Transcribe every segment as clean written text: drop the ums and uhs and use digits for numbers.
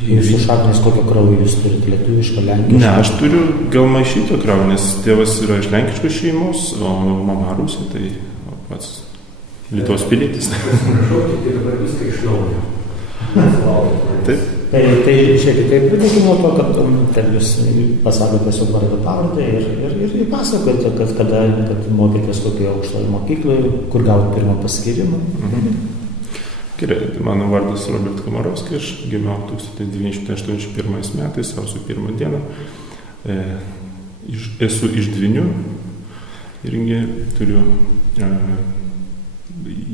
Jūsų šaknis kokio kraujo jūs turite? Lietuvišką, lenkišką? Ne, aš turiu gal maišyto kraujo, nes tėvas yra iš lenkiškos šeimos, o mama rusė, tai pats Lietuvos pilietis. Prašau, tik dabar viską iš naujo. Taip. Tai žiūrėkit, tai pradėkime nuo to, kad jūs pasakote tiesiog vardą pavardę ir pasakojate, kad mokėtės kokioje aukštoje mokykloje, kur gavote pirmą paskyrimą. Gerai, mano vardas Robert Komarovskis, aš gimiau 1981 metais, sausio 1 dieną. Esu iš Dvynių irgi turiu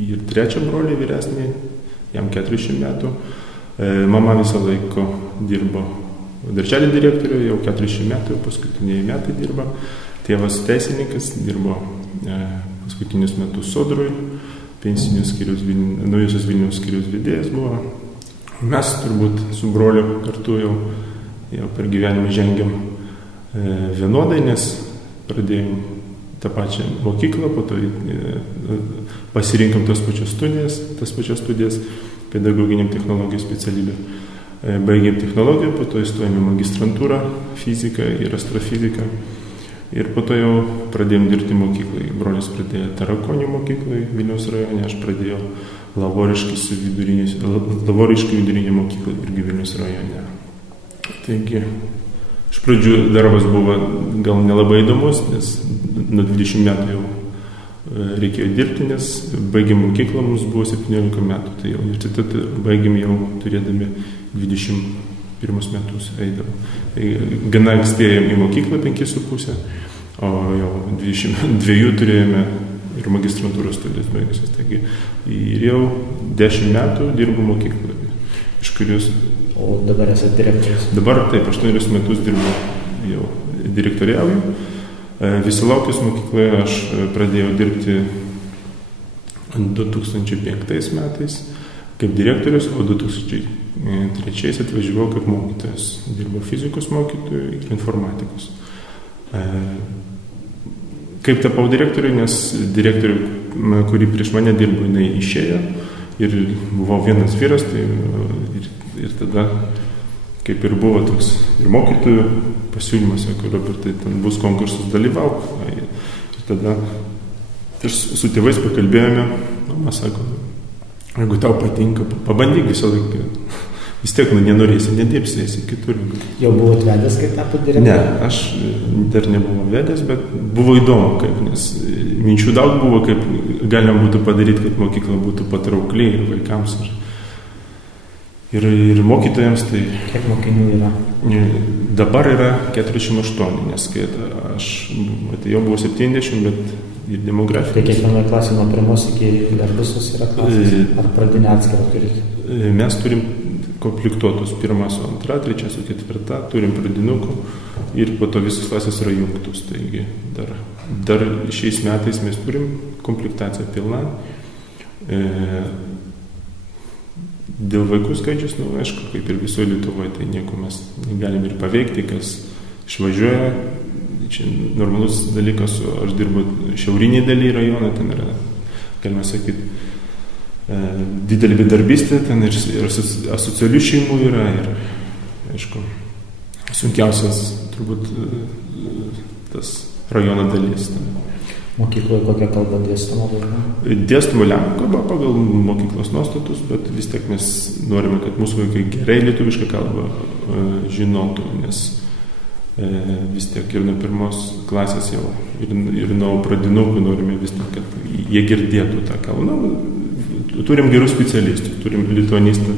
ir trečią brolį vyresnį, jam 40 metų. Mama visą laiką dirbo darželio direktorių, jau 40 metų, paskutiniai metai dirba. Tėvas teisininkas, dirbo paskutinius metus Sodrui. Naujosios Vilniaus skyriaus vedėjas buvo. Mes turbūt su broliu kartu jau per gyvenimą žengiam vienodai, nes pradėjom tą pačią mokyklą, po to pasirinkom tas pačias studijas pedagoginiam technologijų specialybę. Baigėm technologiją, po to įstojom į magistrantūrą, fiziką ir astrofiziką. Ir po to jau pradėjom dirbti mokyklai. Brolis pradėjo Tarakonio mokyklai Vilniaus rajone, aš pradėjau Lavoriškių vidurinę mokyklą irgi Vilniaus rajone. Taigi, iš pradžių darbas buvo gal nelabai įdomus, nes nuo 20 metų jau reikėjo dirbti, nes baigėm mokyklą, mums buvo 17 metų, tai universitetą baigėm jau turėdami 21 metus eidavo. Tai gana ankstėjom į mokyklą 5,5, o jau 22 turėjome ir magistrantūros studijas baigusios. Taigi ir jau 10 metų dirbu mokykloje, iš kurios... O dabar esate direktorius? Dabar taip, 8 metus dirbu, jau direktoriauju. Visilaukės mokykloje aš pradėjau dirbti 2005 metais kaip direktorius, o 2003 atvažiavau kaip mokytojas. Dirbau fizikos mokytojų ir informatikos. Kaip tapau direktoriui, nes direktorių, kuri prieš mane dirbo, jinai išėjo ir buvau vienas vyras, tai ir tada kaip ir buvo toks ir mokytojų pasiūlymas, kur tai ten bus konkursus dalyvauk. Ir tada su tėvais pakalbėjome, mama sako, jeigu tau patinka, pabandyk visą laiką. Vis tiek, nenorėsi, nedirbsi, esi kitur. Jau buvot vedęs, kai tapo direktoriumi? Ne, aš dar nebuvau vedęs, bet buvo įdomu, kaip, nes minčių daug buvo, kaip galima būtų padaryti, kad mokykla būtų patraukli ir vaikams, ir mokytojams. Tai kiek mokinių yra? Dabar yra 48, nes kai aš atėjau, buvo 70, bet ir demografija. Tai kiekvienoje klasėje nuo pirmos iki ar visos yra klasės? Ar pradinę atskirą turite? Mes turim komplektuotus 1, 2, 3, 4, turim pradinukų ir po to visos klasės yra jungtus. Taigi dar šiais metais mes turim komplektaciją pilną. Dėl vaikų skaičius, aišku, kaip ir visoje Lietuvoje, tai nieko mes negalim ir paveikti, kas išvažiuoja. Čia normalus dalykas, aš dirbu šiaurinėje dalyje rajono, ten yra, galima sakyti, didelį bedarbystę, ten ir asocialių šeimų yra, ir, aišku, sunkiausias turbūt tas rajono dalis. Mokykloje kokią kalbą dėstama vaiką? Dėstama lenkų kalba pagal mokyklos nuostatus, bet vis tiek mes norime, kad mūsų vaikai gerai lietuvišką kalbą žinotų, nes vis tiek ir nuo 1 klasės jau ir nuo pradinukų norime vis tiek, kad jie girdėtų tą kalbą. Turim gerų specialistų, turim lituanistą,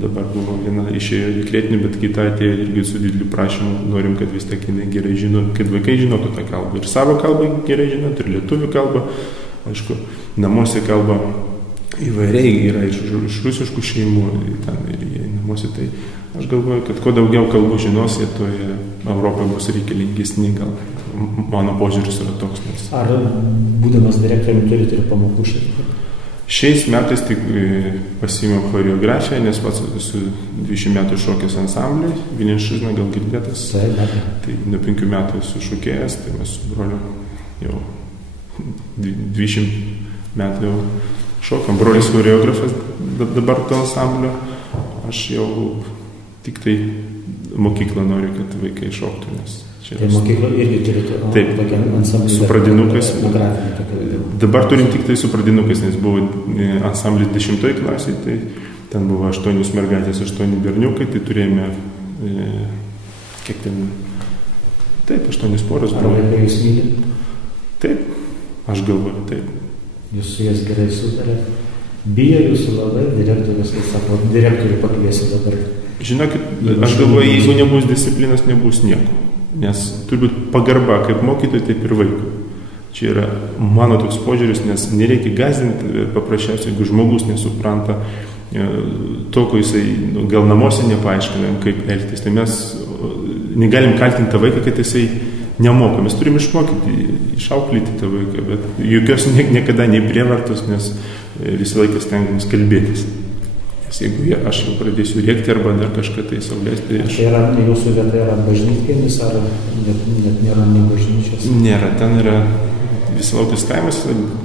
dabar buvo viena išėjo dekretinių, bet kita atėjo irgi su dideliu prašymu, norim, kad vis tiek jinai gerai žino, kad vaikai žinotų tą kalbą. Ir savo kalbą gerai žinot, ir lietuvių kalbą, aišku, namuose kalba įvairiai, yra iš rusiškų šeimų, ir jie namuose, tai aš galvoju, kad kuo daugiau kalbų žinos, jie toje Europoje bus reikalingesni, gal mano požiūris yra toks. Nes... Ar būdamas direktoriumi turite ir pamokų šiek tiek? Šiais metais tik pasiėmiau choreografiją, nes pats esu 20 metų šokęs ansambliui, Vilnišizna gal girdėtas. Tai nuo 5 metų esu šokėjęs, tai mes su broliu jau 20 metų jau šokam. Brolis choreografas dabar to ansamblio, aš jau Tik tai mokyklą noriu, kad vaikai šoktų, nes čia Tai mokykla irgi turėtų tokią ansamblį. Su pradinukais. Etnografinį tokį. Dabar turim tik tai su pradinukais, nes buvo ansamblis 10 klasėje, tai ten buvo 8 mergaitės, 8 berniukai, tai turėjome, kiek ten, taip, 8 poros Ar buvo. vaikai jūs myli? Taip, aš galvoju, taip. Jūs su jas gerai sutarėt? Bijo jūsų labai, direktorius, kai sako, direktorių pakviesiu dabar. Žinokit, aš galvoju, jeigu nebus disciplinos, nebus nieko. Nes turbūt pagarba kaip mokytojai, taip ir vaikų. Čia yra mano toks požiūris, nes nereikia gąsdinti, paprasčiausiai, jeigu žmogus nesupranta to, ko jisai gal namuose nepaaiškinam, kaip elgtis. Tai mes negalim kaltinti tą vaiką, kad jisai nemoka. Mes turim išmokyti, išauklyti tą vaiką, bet jokios niekada nei prievartos, nes visą laiką stengiamės kalbėtis. Nes jeigu aš jau pradėsiu rėkti arba dar kažką tai saulės, tai aš... Tai yra, jūsų vieta yra bažnytkaimis, ar net nėra nei bažnyčios? Nėra, ten yra Visalaukis kaimas,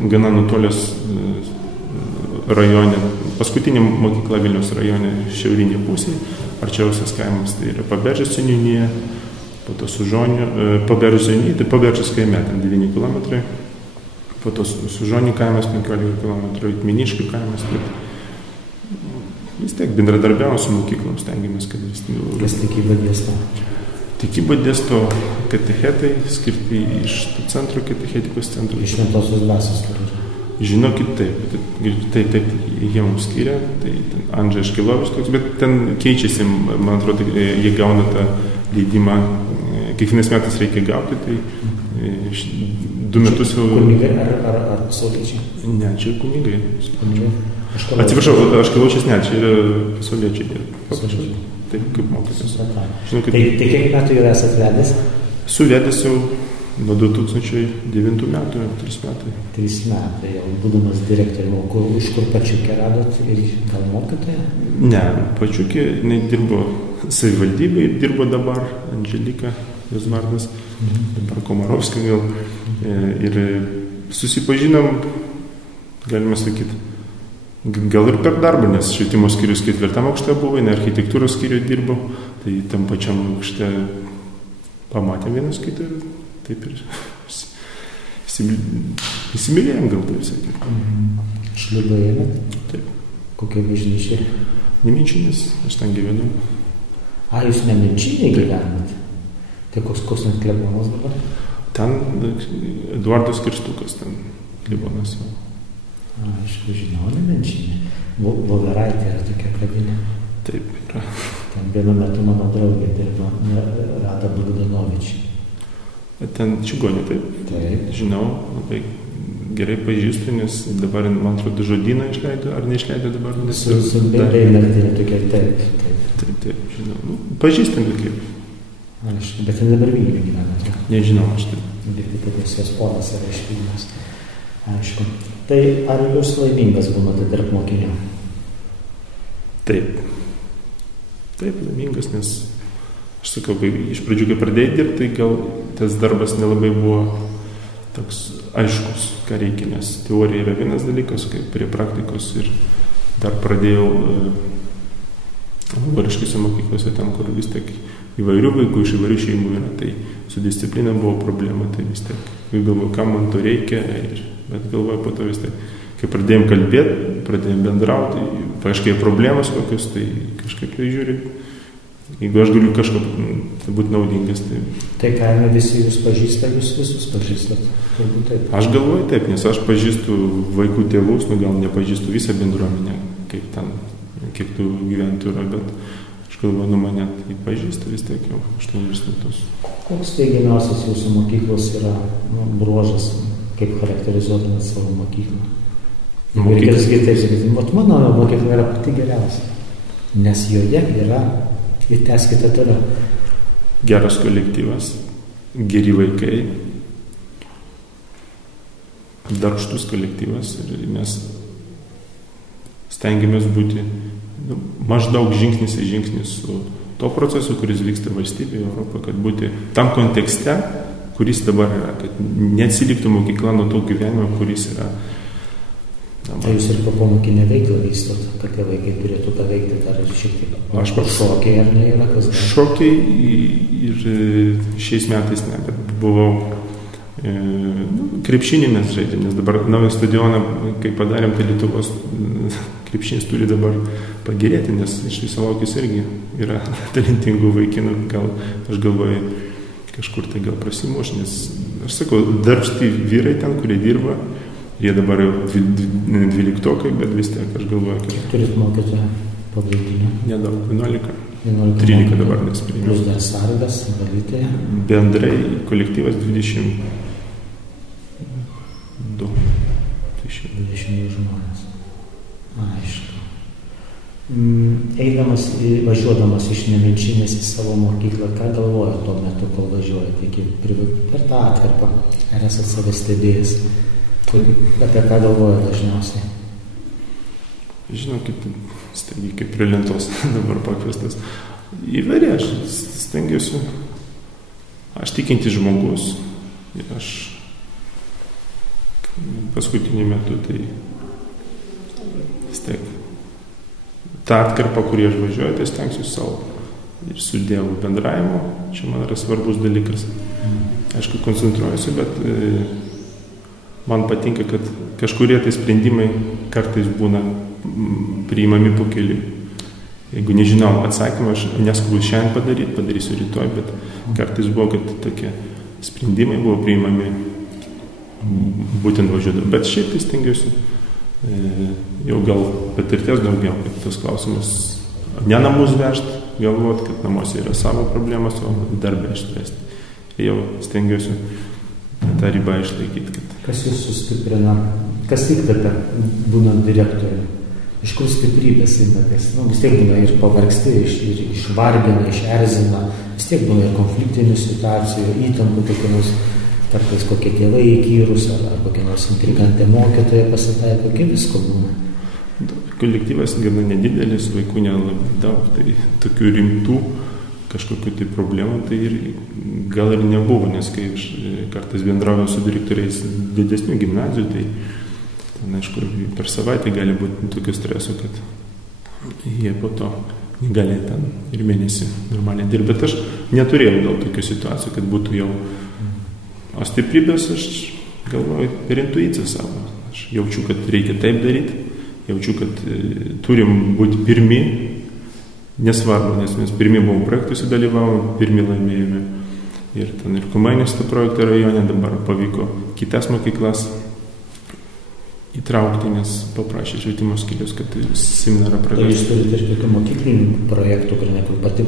gana nutolęs rajone, paskutinė mokykla Vilniaus rajone šiaurinė pusė, arčiausias kaimas, tai yra Paberžės seniūnija, po to Sužonių, Paberžės seniūnija, tai Paberžės kaime, ten 9 km, po to Sužonių kaimas 15 km, Miniškių kaimas, tai vis tiek bendradarbiavom su mokyklom, stengiamės, kad vis tiek... Kas tikybą dėsto? Tikybą dėsto katechetai, skirti iš centro katechetikos centro. Iš Šventosios Dvasios kartu. Žinokit, taip, jie mums skiria, tai Andžai Škilovič toks, bet ten keičiasi, man atrodo, jie gauna tą leidimą, kiekvienais metais reikia gauti, tai 2 metus jau... Kunigai ar pasauliečiai? Ne, čia kunigai. Kunigai. Atsiprašau, Škilovičius ne, čia yra pasauliečiai. Taip, kaip mokytis. Tai kiek metų jau esat vedęs? Suvedęs jau nuo 2009 metų, 3 metai. 3 metai jau, būdamas direktoriumi, iš kur Pačiukė radot ir gal mokytoja? Ne, Pačiukė, jinai dirbo savivaldybėje, dirbo dabar Andželika, jos vardas, dabar Komarovska gal. Ir susipažinom, galima sakyti, gal ir per darbą, nes švietimo skyrius 4 aukšte buvo, ne architektūros skyriuje dirbo, tai tam pačiam aukšte pamatėm vienas kitą ir taip ir įsimylėjom, gal taip sakyti. Šliubą ėmėt? Taip. Kokia bažnyčia? Neminčinis, aš ten gyvenau. Jūs neminčinėje gyvenat? Tai koks net klebonas dabar? Ten Eduardas Kirstukas, ten klebonas. Aš žinau, neminčinė. Voveraitė yra tokia kabinė. Taip, yra. Ten vienu metu mano draugė dirbo Rada Bogdanovič. Ten Čigonė, taip? Taip. Žinau, labai gerai pažįstu, nes dabar, man atrodo, žodyną išleido, ar neišleido dabar? Su Beimertinė tokia, taip. Taip, žinau. Pažįstam kaip. Bet ten dabar Vilniuje gyvena. Nežinau, aš taip. Diputacijos jos ponas yra iš Vilniaus. Aišku. Tai ar jūs laimingas būnate tarp mokinių? Taip. Taip, laimingas, nes aš sakau, iš pradžių, kai pradėjai dirbti, tai gal tas darbas nelabai buvo toks aiškus, ką reikia, nes teorija yra vienas dalykas, kai prie praktikos ir dar pradėjau variškiuose mokyklose, ten, kur vis tiek įvairių vaikų iš įvairių šeimų yra, tai su disciplina buvo problema, tai vis tiek, galvoju, kam man to reikia, bet galvoju, po to vis tiek, kai pradėjom kalbėti, pradėjom bendrauti, paaiškėjo problemas kokios, tai kažkaip jau žiūri, jeigu aš galiu kažko būti naudingas, tai... Tai kaime visi jūs pažįsta, jūs visus pažįstat, turbūt taip. Aš galvoju taip, nes aš pažįstu vaikų tėvus, gal nepažįstu visą bendruomenę, kaip ten, kiek tų gyventų yra, bet aš galvoju, mane tai pažįstu vis tiek jau 8 metus. Koks teigiamiausias jūsų mokyklos yra bruožas, kaip charakterizuotumėt savo mokyklą? Reikėtų taip sakyti, mano mokykla yra pati geriausia, nes joje yra, tęskite toliau. Geras kolektyvas, geri vaikai, darbštus kolektyvas ir mes stengiamės būti maždaug žingsnis į žingsnį su to procesu, kuris vyksta valstybėje Europoje, kad būti tam kontekste, kuris dabar yra, kad neatsiliktų mokykla nuo to gyvenimo, kuris yra Tai jūs ir popamokinę veiklą vystot, kad tie vaikai turėtų ką veikti dar ir šiek tiek. Aš pats šokiai ar ne yra kas dar? Šokiai ir šiais metais ne, bet buvau krepšinį mes žaidėm, nes dabar naują stadioną, kai padarėm, tai Lietuvos krepšinis turi dabar pagerėti, nes iš Visalaukės irgi yra talentingų vaikinų, gal aš galvoju kažkur tai gal prasimuš, nes aš sakau, darbšti vyrai ten, kurie dirba, jie dabar jau 12-okai, bet vis tiek aš galvoju, kad... Turit mokytoją pagrindinį? Nedaug, 11. 13 dabar nespėjau. Plus dar sargas, valytoja. Bendrai kolektyvas 22. 22 žmonės. Aišku. Eidamas, važiuodamas iš Nemenčinės į savo mokyklą, ką galvoja tuo metu, kol važiuoja? Taigi, per tą atkarpą. Ar esat save stebėjęs? Apie ką galvoja dažniausiai? Žinokit, staigiai kaip prie lentos dabar pakviestas. Įvairiai, aš stengiuosi. Aš tikintis žmogus. Aš paskutiniu metu tai vis tiek. Ta atkarpa, kurį aš važiuoju, tai stengsiu savo. Ir su Dievu bendravimo. Čia man yra svarbus dalykas. Aišku, koncentruojuosi, bet man patinka, kad kažkurie tai sprendimai kartais būna priimami po kelių. Jeigu nežinau atsakymą, aš neskubu šiandien padarysiu rytoj, bet kartais buvo, kad tokie sprendimai buvo priimami būtent važiuodami. Bet šiaip tai stengiuosi jau gal patirties daugiau, kad tas klausimas ne namus vežti, galvot, kad namuose yra savo problemas, o darbę išspręsti. Ir jau stengiuosi tą ribą išlaikyti. Kas jūs sustiprina, kas įkvepia būnant direktoriumi? Iš kur stiprybės įmatės? Vis tiek būna ir pavargsti, ir išvargina, išerzina, vis tiek būna ir konfliktinių situacijų, įtampų tokiamus, kartais kokie tėvai įkyrus, ar kokie nors intrigantė mokytoja pasitaiko, kokie visko būna. Kolektyvas gana nedidelis, vaikų nelabai daug, tai tokių rimtų kažkokių tai problemų, tai ir gal ir nebuvo, nes kai aš kartais bendraujam su direktoriais didesnių gimnazijų, tai ten, aišku, per savaitę gali būti tokių stresų, kad jie po to negali ten ir mėnesį normaliai dirbti. Bet aš neturėjau gal tokių situacijų, kad būtų jau o stiprybės, aš galvoju, per intuiciją savo. Aš jaučiu, kad reikia taip daryti, jaučiu, kad turim būti pirmi, nesvarbu, nes mes pirmi buvom projektuose dalyvavom, pirmi laimėjome. Ir ten ir Kumainės to projekto rajone dabar pavyko kitas mokyklas įtraukti, nes paprašė švietimo skyrius, kad seminarą pradėtų. Tai jūs turite ir tokių mokyklinių projektų, kur ne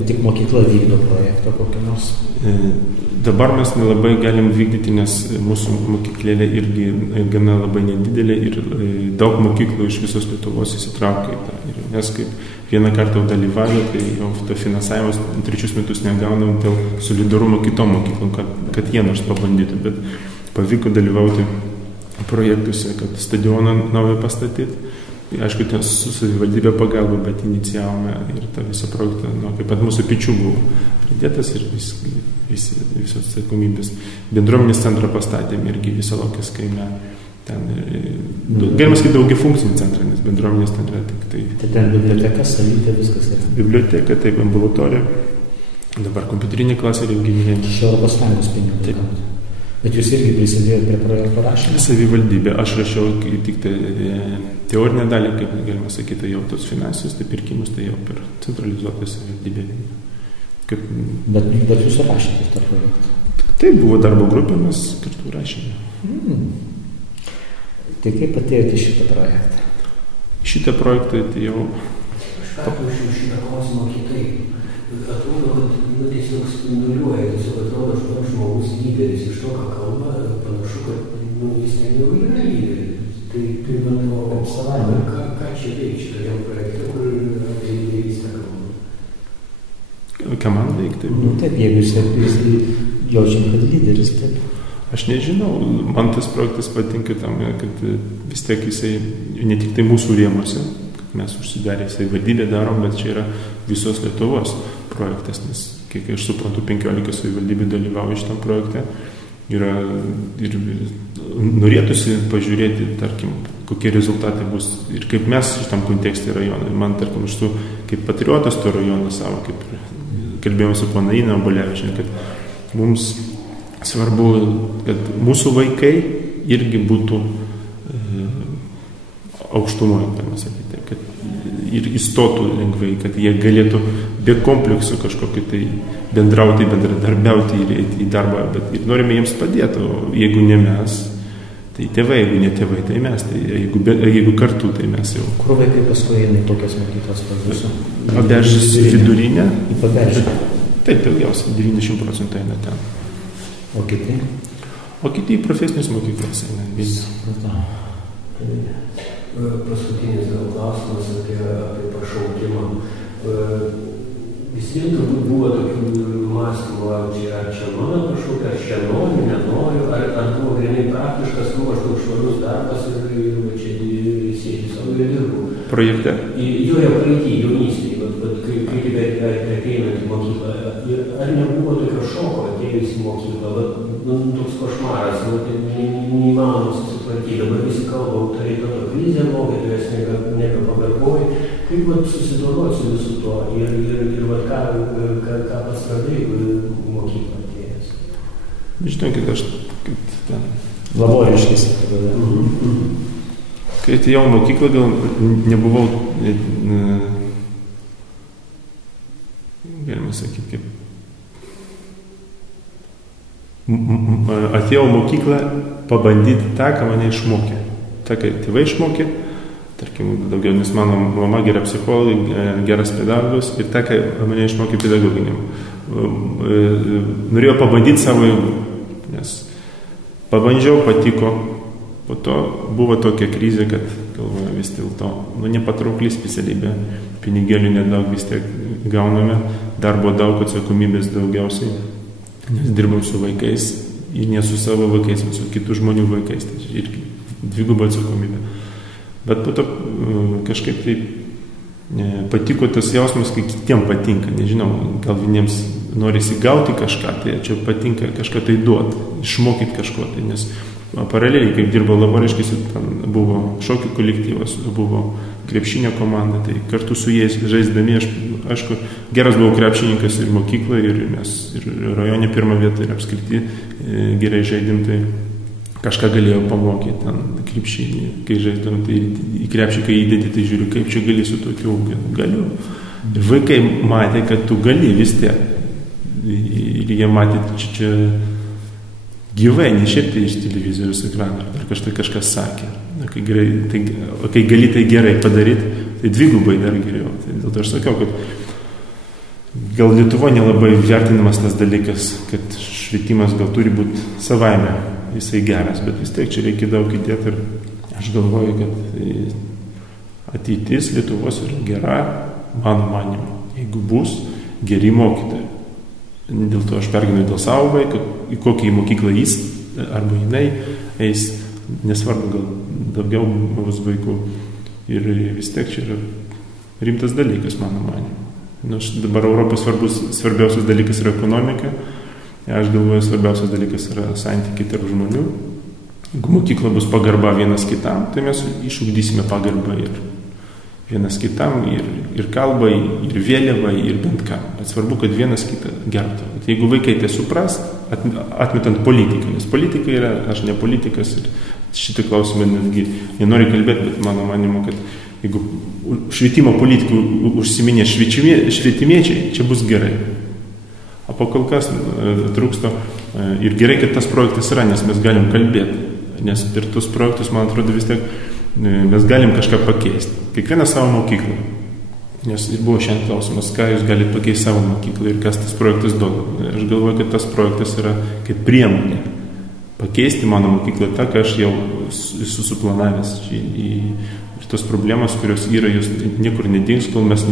tik mokykla vykdo projektą kokį nors? Dabar mes nelabai galim vykdyti, nes mūsų mokyklėlė irgi gana labai nedidelė ir daug mokyklų iš visos Lietuvos įsitraukia į tą. Ir mes kaip vieną kartą dalyvavę, tai jau to finansavimas 3 metus negaunam dėl solidarumo kitom mokyklom, kad jie nors pabandytų, bet pavyko dalyvauti projektuose, kad stadioną naują pastatyti. Aišku, ten su savivaldybė pagalba, bet inicijavome ir tą visą projektą, kaip pat mūsų pečių buvo pridėtas ir visos atsakomybės. Bendruomenės centrą pastatėm irgi Visalaukės kaime. Ten, galima sakyti, daugiafunkcinį centrą, nes bendruomenės centrą tik tai... Tai ten biblioteka, salytė, viskas yra. Biblioteka, taip, ambulatorija, dabar kompiuterinė klasė ir gyvenime. Iš Europos Sąjungos pinigų. Bet jūs irgi prisidėjote prie projekto rašymo? Savivaldybė. Aš rašiau tik tai teorinę dalį, kaip galima sakyti, jau tos finansus, tai pirkimus, tai jau per centralizuotą savivaldybę. Bet jūs rašėte tą projektą? Tai buvo darbo grupė, mes kartu rašėme. Tai kaip atėjote į šitą projektą? Šitą projektą tai jau... Aš perklausiu šitą klausimą kitaip. Atrodo, kad tiesiog spinduliuoja, tiesiog atrodo, aš žmogus lyderis iš to, ką kalba, panašu, kad jis ten jau yra lyderis. Tai manau, ką čia veikia šitoje projekte, kur apie lyderystę kalba? Ką man veikti? Taip, jeigu jis jaučiam, kad lyderis, taip. Aš nežinau, man tas projektas patinka tam, kad vis tiek jisai ne tik tai mūsų rėmuose, kad mes užsidarę savivaldybę darom, bet čia yra visos Lietuvos projektas, nes kiek aš suprantu, 15 savivaldybių dalyvauja šitam projekte yra ir norėtųsi pažiūrėti, tarkim, kokie rezultatai bus ir kaip mes šitam kontekste rajonai. Man, tarkim, aš kaip patriotas to rajono savo, kaip kalbėjome su pana Ina Bolevičiene, kad mums svarbu, kad mūsų vaikai irgi būtų aukštumoje, galima sakyti, kad ir įstotų lengvai, kad jie galėtų be kompleksų kažkokį tai bendrauti, bendradarbiauti ir eiti į darbą, bet ir norime jiems padėti, o jeigu ne mes, tai tėvai, jeigu ne tėvai, tai mes, tai jeigu kartu, tai mes jau. Kur vaikai paskui eina į tokias mokyklas pavyzdžių? Paberžės vidurinė. Į Paberžę? Taip, daugiausiai, 90% eina ten. O kiti? O kiti į profesinės mokyklas eina. Paskutinis gal klausimas apie pašaukimą. Vis vien turbūt buvo tokių mąstymų, ar čia mano pašaukė, ar čia noriu, nenoriu, ar buvo grinai praktiškas, maždaug švarus darbas ir čia sėdžiu savo ir dirbu. Projekte? Joje praeitį, jaunystėje, kaip ateinant į mokyklą. Ar nebuvo tokio šoko atėjus į mokyklą? Toks košmaras, neįmanoma susitvarkyti. Dabar visi kalba autoriteto krizė, mokytojas nebepagarboja. Kaip susidoroti su visu tuo ir ką pats radai mokyklą atėjęs? Žinokit, aš kaip ten... Laboriškis. Kai atėjau mokyklą, gal nebuvau, galima sakyti, kaip atėjau mokyklą pabandyti tą, ką mane išmokė. Ta, ką tėvai išmokė, tarkim, daugiau, nes mano mama gera psichologė, geras pedagogas ir tą, ką mane išmokė pedagoginiam. Norėjau pabandyti savo jėgų, nes pabandžiau, patiko, po to buvo tokia krizė, kad galvoju vis dėlto, nepatraukli specialybė, pinigėlių nedaug vis tiek gauname, darbo daug, atsakomybės daugiausiai. Nes dirbam su vaikais ir ne su savo vaikais, bet su kitų žmonių vaikais. Tai irgi dviguba atsakomybė. Bet po to kažkaip tai patiko tas jausmas, kai kitiem patinka. Nežinau, gal vieniems norisi gauti kažką, tai čia patinka kažką tai duoti, išmokyti kažko. Tai, nes paraleliai, kaip dirbo Laboriškis, ten buvo šokių kolektyvas, buvo krepšinio komanda, tai kartu su jais žaisdami, aš, aišku, geras buvau krepšininkas ir mokyklą, ir mes ir rajone pirmą vietą ir apskriti gerai žaidėm, tai kažką galėjau pamokyti ten krepšinį, kai žaisdėm, tai į krepšį, kai įdėti, tai žiūriu, kaip čia gali su tokiu ūgiu, galiu. Ir vaikai matė, kad tu gali vis tiek. Ir jie matė, čia gyvai, ne šiaip tai iš televizorius ekrano, ar kažkas sakė. Kai gali tai gerai padaryti, tai dvigubai dar geriau. Tai dėl to aš sakiau, kad gal Lietuvoje nelabai vertinamas tas dalykas, kad švietimas gal turi būti savaime, jisai geras, bet vis tiek čia reikia daug įdėti ir aš galvoju, kad ateitis Lietuvos yra gera, mano manimu, jeigu bus geri mokytojai. Dėl to aš pergyvenu dėl savo vaiką, į kokią mokyklą jis arba jinai eis, nesvarbu, gal daugiau bus vaikų. Ir vis tiek čia yra rimtas dalykas, mano manimu. Nors dabar Europos svarbiausias dalykas yra ekonomika, aš galvoju, svarbiausias dalykas yra santykiai tarp žmonių. Jeigu mokykla bus pagarba vienas kitam, tai mes išugdysime pagarbą ir vienas kitam, ir kalbai, ir vėliavai, ir bent ką. Bet svarbu, kad vienas kitą gerbtų. Bet jeigu vaikai tai supras, atmetant politiką, nes politika yra, aš ne politikas ir šitą klausimą netgi nenoriu kalbėti, bet mano manimo, kad jeigu švietimo politikų užsiminė švietimiečiai, čia bus gerai. O po kol kas trūksta ir gerai, kad tas projektas yra, nes mes galim kalbėti. Nes per tus projektus, man atrodo, vis tiek mes galim kažką pakeisti. Kiekvieną savo mokyklą. Nes ir buvo šiandien klausimas, ką jūs galite pakeisti savo mokyklą ir kas tas projektas duoda. Aš galvoju, kad tas projektas yra kaip priemonė pakeisti mano mokyklą tą, ką aš jau esu suplanavęs. Ir tos problemos, kurios yra, jos niekur nedings, kol mes